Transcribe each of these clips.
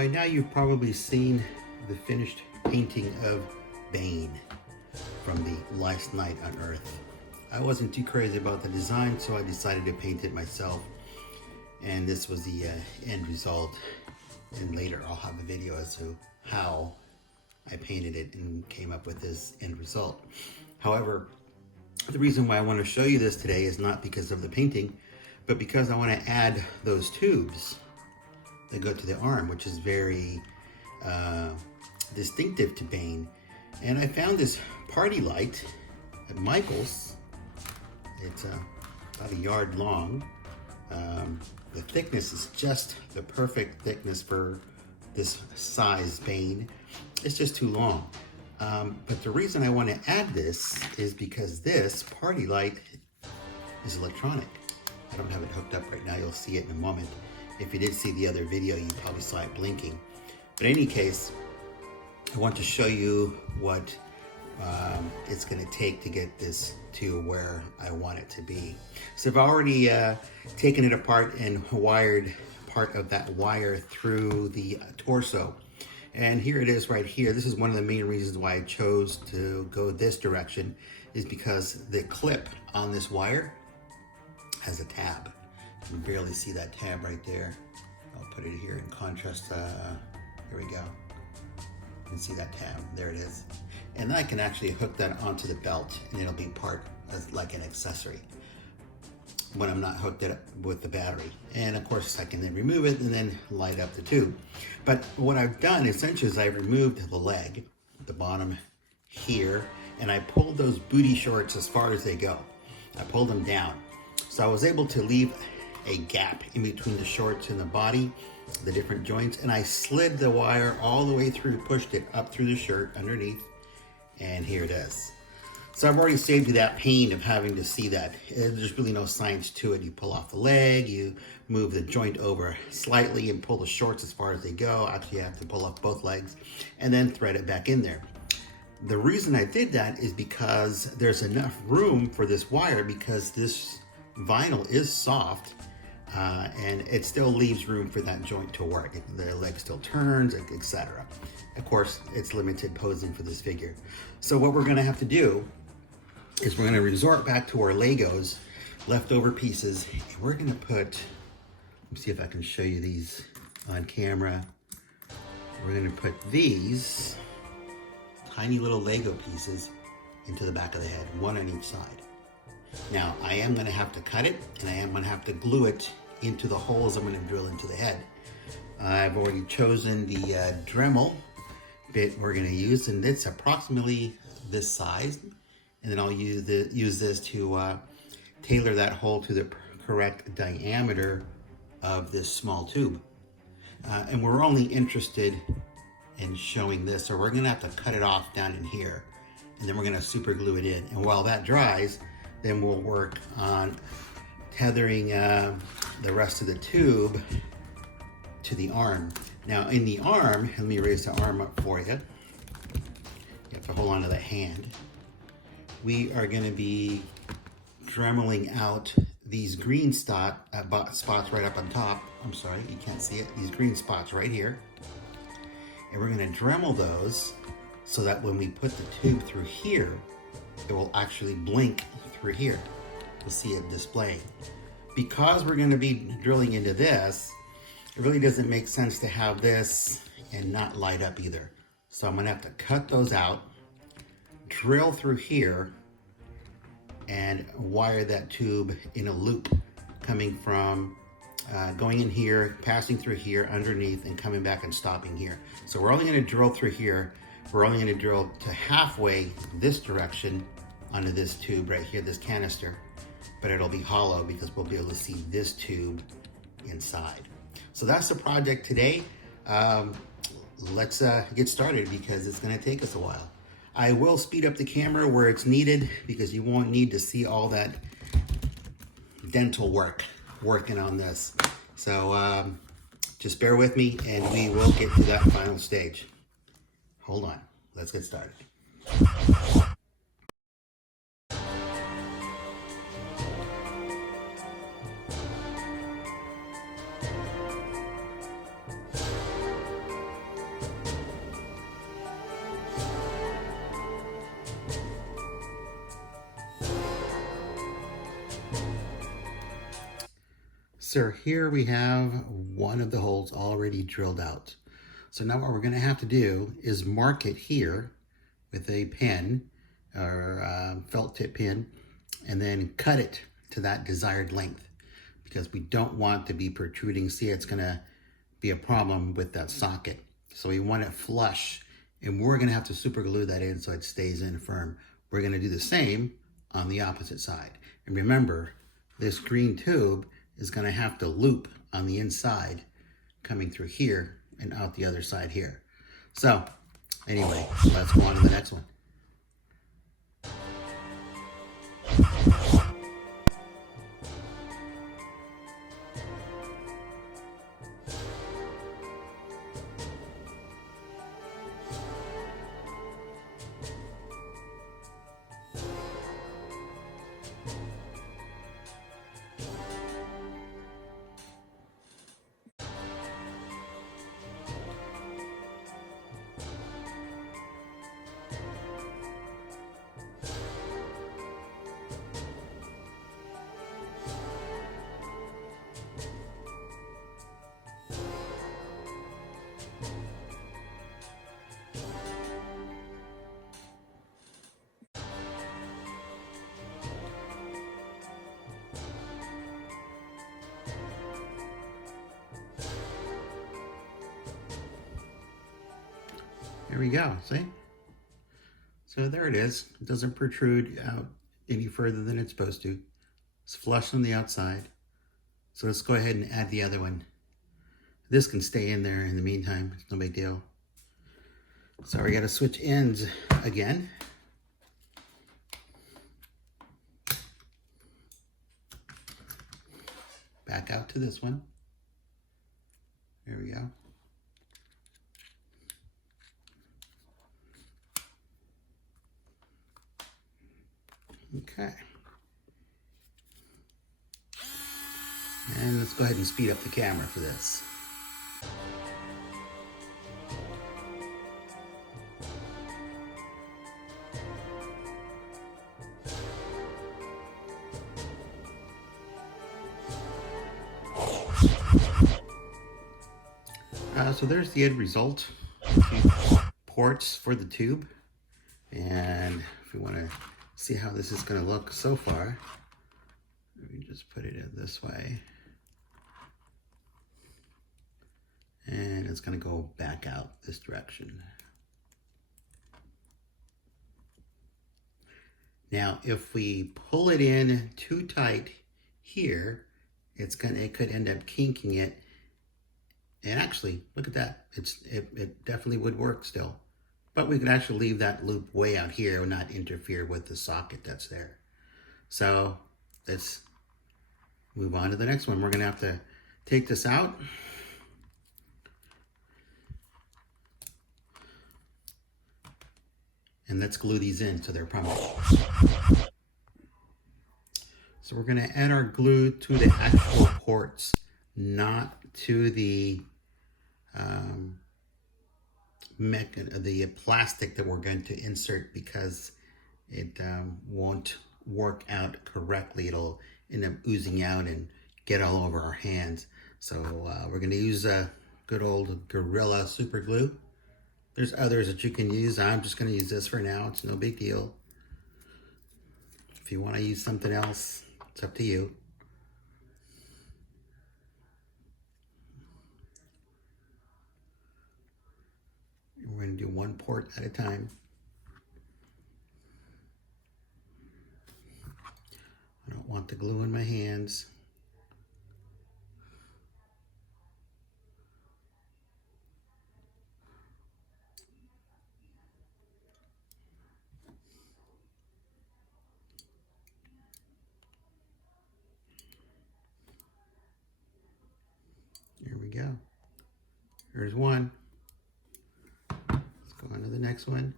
by now you've probably seen the finished painting of Bane from the Last Night on Earth. I wasn't too crazy about the design, so I decided to paint it myself, and this was the end result. And later I'll have a video as to how I painted it and came up with this end result. However, the reason why I want to show you this today is not because of the painting, but because I want to add those tubes that go to the arm, which is very distinctive to Bane. And I found this party light at Michael's. It's about a yard long. The thickness is just the perfect thickness for this size Bane. It's just too long. But the reason I want to add this is because this party light is electronic. I don't have it hooked up right now. You'll see it in a moment. If you did see the other video, you probably saw it blinking. But in any case, I want to show you what it's going to take to get this to where I want it to be. So I've already taken it apart and wired part of that wire through the torso. And here it is right here. This is one of the main reasons why I chose to go this direction, is because the clip on this wire has a tab. You can barely see that tab right there. I'll put it here in contrast. Here we go. You can see that tab. There it is. And then I can actually hook that onto the belt, and it'll be part as like an accessory when I'm not hooked it up with the battery. And of course I can then remove it and then light up the tube. But what I've done essentially is I've removed the leg, the bottom here, and I pulled those booty shorts as far as they go. I pulled them down. So I was able to leave a gap in between the shorts and the body, the different joints, and I slid the wire all the way through, pushed it up through the shirt underneath, and here it is. So I've already saved you that pain of having to see that. There's really no science to it. You pull off the leg, you move the joint over slightly and pull the shorts as far as they go. Actually, you have to pull off both legs and then thread it back in there. The reason I did that is because there's enough room for this wire, because this vinyl is soft, and it still leaves room for that joint to work. The leg still turns, etc. Of course, it's limited posing for this figure. So what we're gonna have to do is we're gonna resort back to our Legos, leftover pieces, and we're gonna put, let me see if I can show you these on camera. We're gonna put these tiny little Lego pieces into the back of the head, one on each side. Now, I am gonna have to cut it, and I am gonna have to glue it into the holes I'm gonna drill into the head. I've already chosen the Dremel bit we're gonna use, and it's approximately this size. And then I'll use this to tailor that hole to the correct diameter of this small tube. And we're only interested in showing this, so we're gonna have to cut it off down in here, and then we're gonna super glue it in. And while that dries, then we'll work on tethering the rest of the tube to the arm. Now in the arm, let me raise the arm up for you. You have to hold on to that hand. We are gonna be dremeling out these green spots right up on top. I'm sorry, you can't see it. These green spots right here. And we're gonna Dremel those so that when we put the tube through here, it will actually blink through here. You'll see it displaying. Because we're gonna be drilling into this, it really doesn't make sense to have this and not light up either. So I'm gonna have to cut those out, drill through here, and wire that tube in a loop coming from going in here, passing through here, underneath, and coming back and stopping here. So we're only gonna drill through here. We're only gonna drill to halfway this direction onto this tube right here, this canister, but it'll be hollow because we'll be able to see this tube inside. So that's the project today. Let's get started because it's gonna take us a while. I will speed up the camera where it's needed because you won't need to see all that dental working on this. So just bear with me and we will get to that final stage. Hold on, let's get started. So here we have one of the holes already drilled out. So now what we're going to have to do is mark it here with a pen or felt tip pen, and then cut it to that desired length, because we don't want to be protruding. See, it's going to be a problem with that socket. So we want it flush, and we're going to have to super glue that in so it stays in firm. We're going to do the same on the opposite side. And remember, this green tube is going to have to loop on the inside, coming through here and out the other side here. So anyway, let's go on to the next one. There we go, see? So there it is. It doesn't protrude out any further than it's supposed to. It's flush on the outside. So let's go ahead and add the other one. This can stay in there in the meantime. It's no big deal. So we got to switch ends again. Back out to this one. There we go. Okay. And let's go ahead and speed up the camera for this. So there's the end result. Ports for the tube. And if we want to see how this is going to look so far, let me just put it in this way. And it's going to go back out this direction. Now, if we pull it in too tight here, it could end up kinking it. And actually, look at that. It definitely would work still. But we could actually leave that loop way out here and not interfere with the socket that's there. So let's move on to the next one. We're going to have to take this out. And let's glue these in so they're permanent. So we're going to add our glue to the actual ports, not to the plastic that we're going to insert, because it won't work out correctly. It'll end up oozing out and get all over our hands. So we're going to use a good old Gorilla super glue. There's others that you can use. I'm just going to use this for now. It's no big deal. If you want to use something else, it's up to you. We're going to do one port at a time. I don't want the glue in my hands. There we go. There's one. Let's go on to the next one.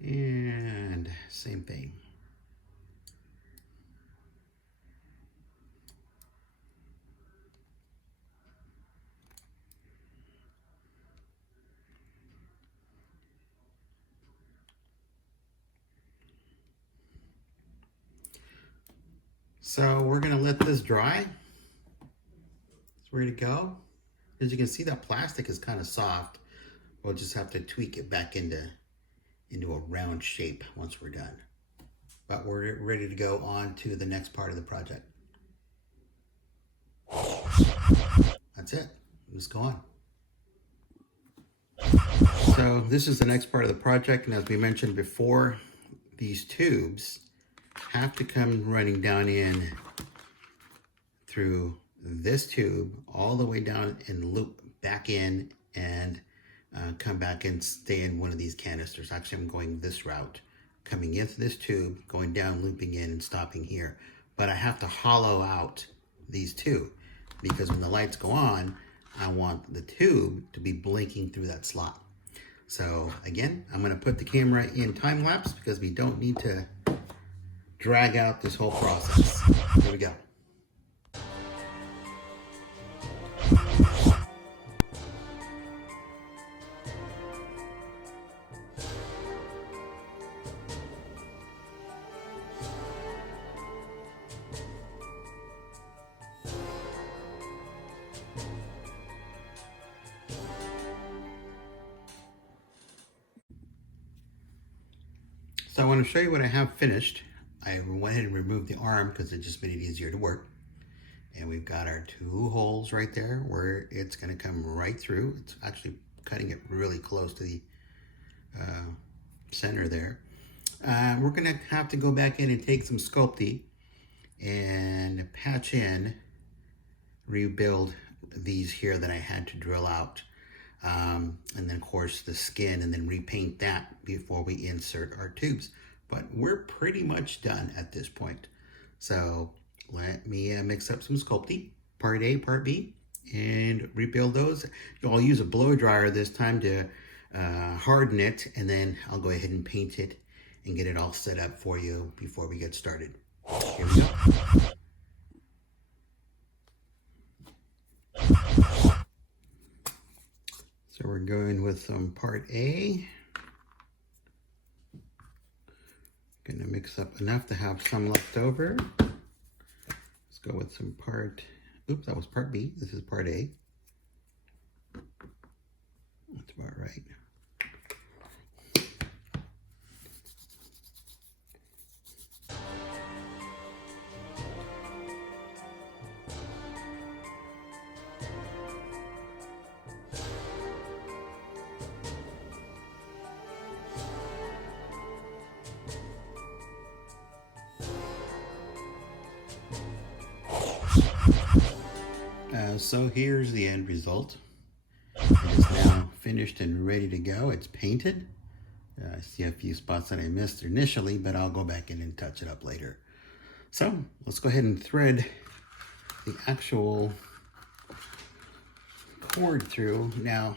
And same thing. So we're gonna let this dry. It's ready to go. As you can see, that plastic is kind of soft. We'll just have to tweak it back into a round shape once we're done. But we're ready to go on to the next part of the project. That's it. Let's go on. So this is the next part of the project, and as we mentioned before, these tubes have to come running down in through this tube all the way down and loop back in and come back and stay in one of these canisters. Actually, I'm going this route, coming into this tube, going down, looping in, and stopping here. But I have to hollow out these two because when the lights go on, I want the tube to be blinking through that slot. So again, I'm gonna put the camera in time lapse because we don't need to drag out this whole process. Here we go. So I want to show you what I have finished. I went ahead and removed the arm because it just made it easier to work. And we've got our two holes right there where it's going to come right through. It's actually cutting it really close to the center there. We're going to have to go back in and take some Sculpey and patch in, rebuild these here that I had to drill out. And then of course the skin, and then repaint that before we insert our tubes. But we're pretty much done at this point. So let me mix up some Sculpey, part A, part B, and rebuild those. I'll use a blow dryer this time to harden it, and then I'll go ahead and paint it and get it all set up for you before we get started. Here we go. So we're going with some part A. Gonna mix up enough to have some left over. Let's go with some part, oops, that was part B. This is part A. That's about right. So here's the end result. It is now finished and ready to go. It's painted. I see a few spots that I missed initially, but I'll go back in and touch it up later. So let's go ahead and thread the actual cord through. Now,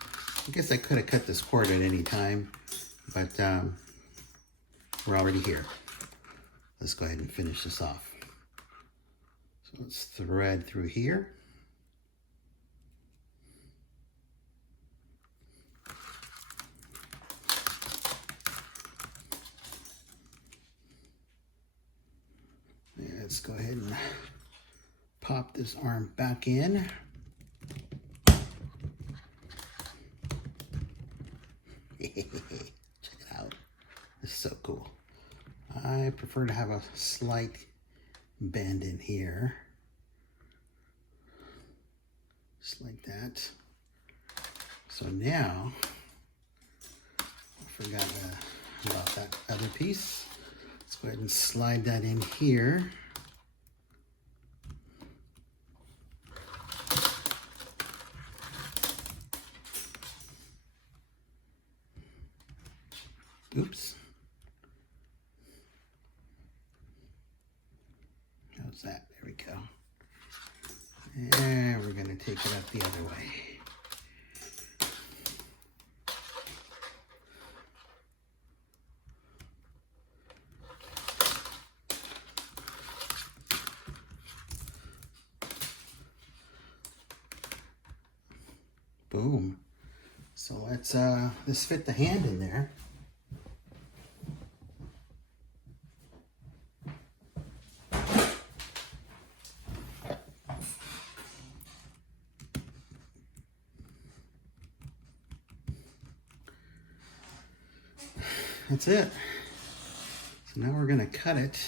I guess I could have cut this cord at any time, but we're already here. Let's go ahead and finish this off. So let's thread through here. Let's go ahead and pop this arm back in. Check it out. This is so cool. I prefer to have a slight bend in here. Just like that. So now, I forgot about that other piece. Let's go ahead and slide that in here. Oops. How's that? There we go. And we're going to take it up the other way. Boom. So let's fit the hand in there. that's it. So now we're gonna cut it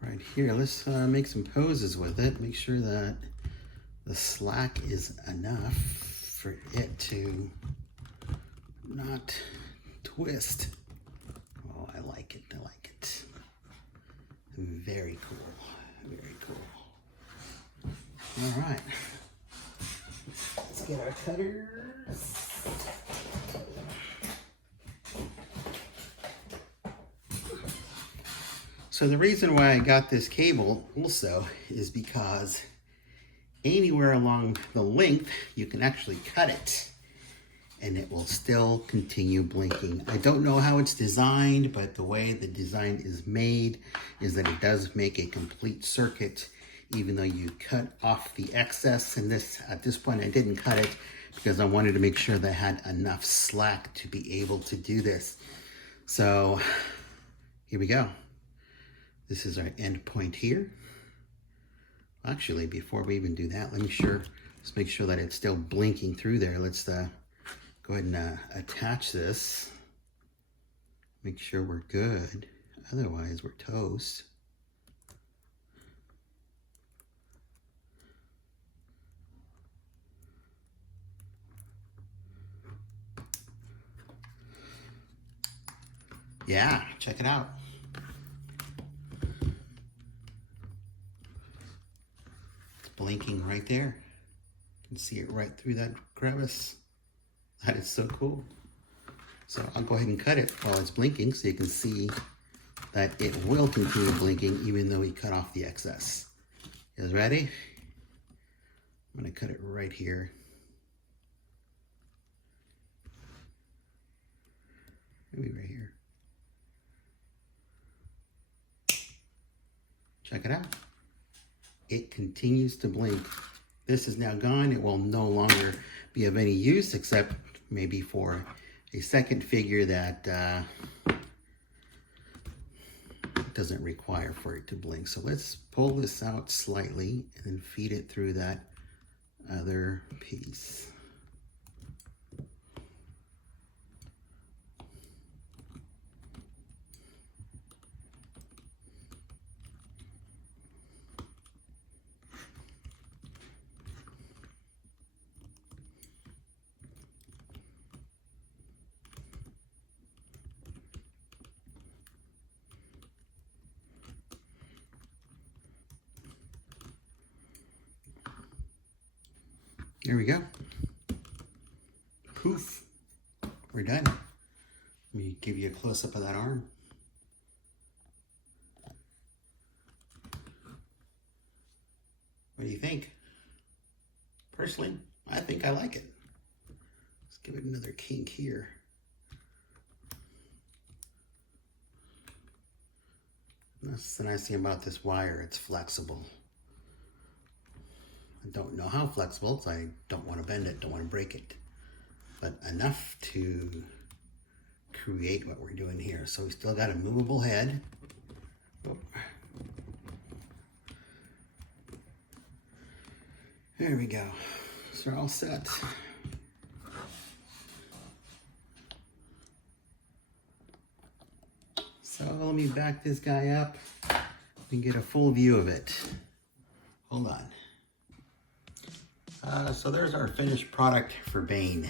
right here. Let's make some poses with it. Make sure that the slack is enough for it to not twist. Oh, I like it, I like it. Very cool, very cool. All right, let's get our cutters. So the reason why I got this cable also is because anywhere along the length, you can actually cut it and it will still continue blinking. I don't know how it's designed, but the way the design is made is that it does make a complete circuit, even though you cut off the excess. And at this point, I didn't cut it because I wanted to make sure that I had enough slack to be able to do this. So here we go. This is our end point here. Actually, before we even do that, let's make sure that it's still blinking through there. Let's go ahead and attach this. Make sure we're good. Otherwise, we're toast. Yeah, check it out. Blinking right there. You can see it right through that crevice. That is so cool. So I'll go ahead and cut it while it's blinking so you can see that it will continue blinking even though we cut off the excess. You guys ready? I'm gonna cut it right here. Maybe right here. Check it out. It continues to blink. This is now gone. It will no longer be of any use except maybe for a second figure that doesn't require for it to blink. So let's pull this out slightly and then feed it through that other piece. There we go. Poof. We're done. Let me give you a close-up of that arm. What do you think? Personally, I think I like it. Let's give it another kink here. That's the nice thing about this wire, it's flexible. I don't know how flexible, so I don't want to bend it, don't want to break it. But enough to create what we're doing here. So we still got a movable head. Oh. There we go. So we're all set. So let me back this guy up and get a full view of it. Hold on. So there's our finished product for Bane.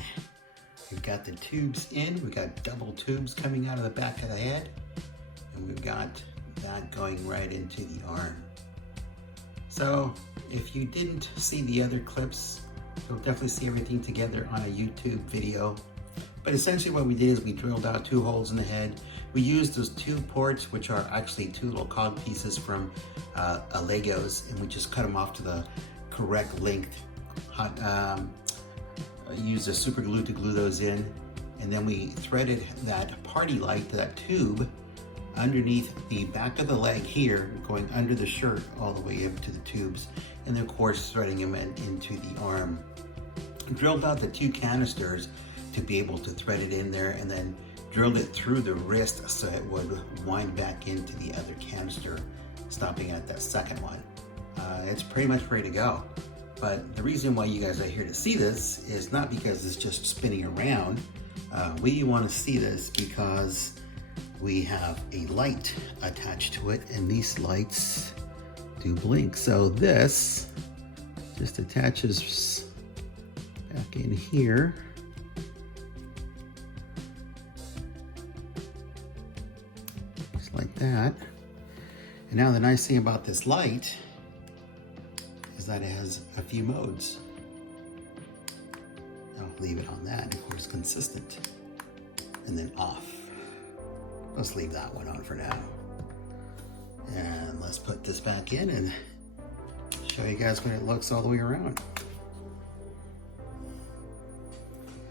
We've got the tubes in, we've got double tubes coming out of the back of the head, and we've got that going right into the arm. So if you didn't see the other clips, you'll definitely see everything together on a YouTube video. But essentially what we did is we drilled out 2 holes in the head. We used those 2 ports, which are actually 2 little cog pieces from Legos, and we just cut them off to the correct length. Used a super glue to glue those in, and then we threaded that party light, that tube, underneath the back of the leg here, going under the shirt all the way up to the tubes, and then of course threading them into the arm. Drilled out the 2 canisters to be able to thread it in there, and then drilled it through the wrist so it would wind back into the other canister, stopping at that second one. It's pretty much ready to go. But the reason why you guys are here to see this is not because it's just spinning around. We want to see this because we have a light attached to it, and these lights do blink. So this just attaches back in here. Just like that. And now the nice thing about this light is that it has a few modes. I'll leave it on that, of course, consistent. And then off. Let's leave that one on for now. And let's put this back in and show you guys when it looks all the way around.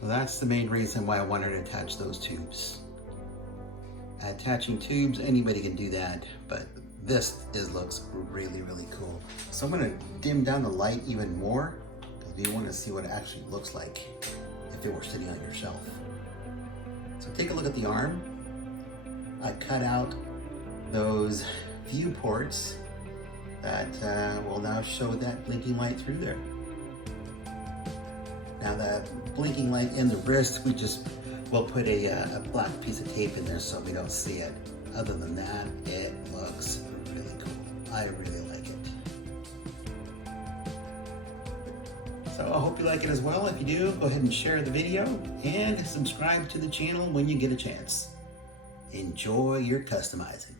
Well, that's the main reason why I wanted to attach those tubes. Attaching tubes, anybody can do that, but this looks really, really cool. So I'm gonna dim down the light even more because we want to see what it actually looks like if it were sitting on your shelf. So take a look at the arm. I cut out those view ports that will now show that blinking light through there. Now that blinking light in the wrist, we'll put a black piece of tape in there so we don't see it. Other than that, it looks really cool. I really like it. So I hope you like it as well. If you do, go ahead and share the video and subscribe to the channel when you get a chance. Enjoy your customizing.